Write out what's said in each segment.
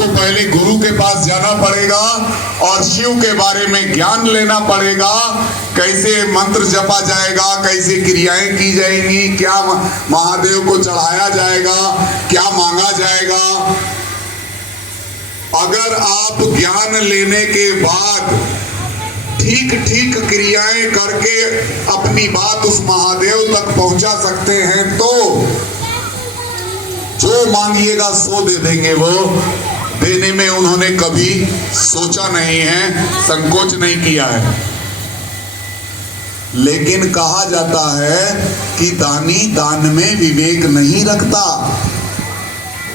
आपको पहले गुरु के पास जाना पड़ेगा और शिव के बारे में ज्ञान लेना पड़ेगा। कैसे मंत्र जपा जाएगा, कैसे क्रियाएं की जाएंगी, क्या महादेव को चढ़ाया जाएगा, क्या मांगा जाएगा। अगर आप ज्ञान लेने के बाद ठीक ठीक क्रियाएं करके अपनी बात उस महादेव तक पहुंचा सकते हैं तो जो मांगिएगा सो दे देंगे। वो देने में उन्होंने कभी सोचा नहीं है, संकोच नहीं किया है। लेकिन कहा जाता है कि दानी दान में विवेक नहीं रखता।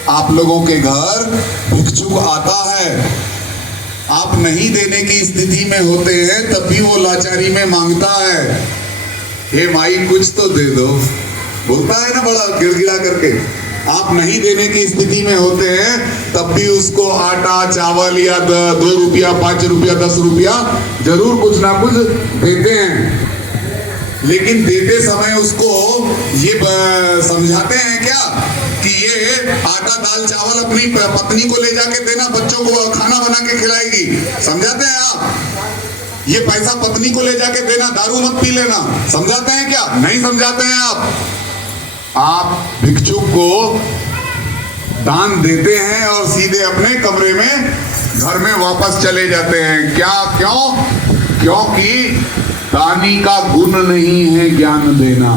आप लोगों के घर भिक्षुक आता है, आप नहीं देने की स्थिति में होते हैं, तब भी वो लाचारी में मांगता है, हे माई कुछ तो दे दो, बोलता है ना बड़ा गिड़गिड़ा करके। आप नहीं देने की स्थिति में होते हैं तब भी उसको आटा चावल या 2 रुपया 5 रुपया 10 रुपया जरूर कुछ ना कुछ देते हैं। लेकिन देते समय उसको ये समझाते हैं क्या कि ये आटा दाल चावल अपनी पत्नी को ले जाके देना, बच्चों को खाना बना के खिलाएगी, समझाते हैं आप। ये पैसा पत्नी को ले जाके देना, दारू मत पी लेना, समझाते हैं क्या? नहीं समझाते हैं आप भिक्षुक को दान देते हैं और सीधे अपने कमरे में घर में वापस चले जाते हैं। क्या क्यों? क्योंकि दानी का गुण नहीं है ज्ञान देना।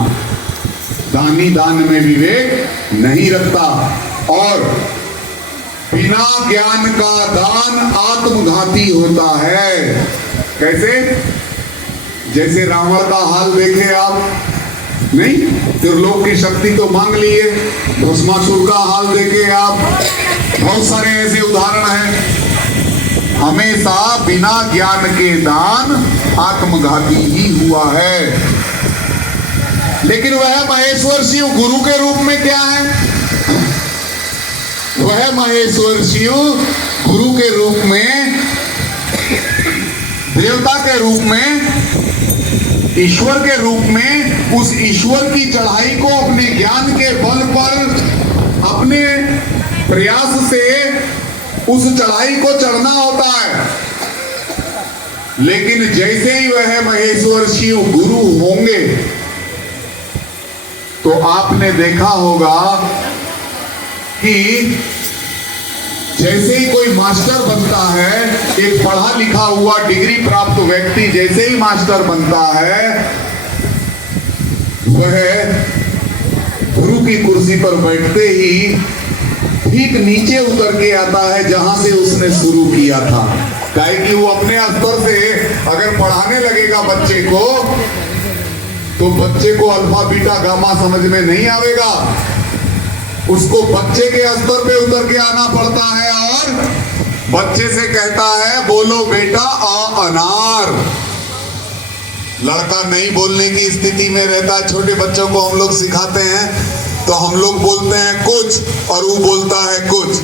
दानी दान में विवेक नहीं रखता और बिना ज्ञान का दान आत्मघाती होता है। कैसे? जैसे रावण का हाल देखे आप, नहीं त्रिलोक की शक्ति तो मांग लिए, भस्मासुर का हाल देखे आप, बहुत सारे ऐसे उदाहरण हैं। हमेशा बिना ज्ञान के दान आत्मघाती ही हुआ है। लेकिन वह महेश्वर शिव गुरु के रूप में क्या है? वह महेश्वर शिव गुरु के रूप में, देवता के रूप में, ईश्वर के रूप में उस ईश्वर की चढ़ाई को अपने ज्ञान के बल पर अपने प्रयास से उस चढ़ाई को चढ़ना होता है। लेकिन जैसे ही वह महेश्वर शिव गुरु होंगे तो आपने देखा होगा कि जैसे ही कोई मास्टर बनता है, एक पढ़ा लिखा हुआ डिग्री प्राप्त व्यक्ति जैसे ही मास्टर बनता है, वह गुरु की कुर्सी पर बैठते ही ठीक नीचे उतर के आता है जहां से उसने शुरू किया था। काहे कि वो अपने स्तर से अगर पढ़ाने लगेगा बच्चे को तो बच्चे को अल्फा बीटा गामा समझ में नहीं आवेगा। उसको बच्चे के स्तर पे उतर के आना पड़ता है और बच्चे से कहता है बोलो बेटा आ अनार। लड़का नहीं बोलने की स्थिति में रहता है, छोटे बच्चों को हम लोग सिखाते हैं तो हम लोग बोलते हैं कुछ और वो बोलता है कुछ।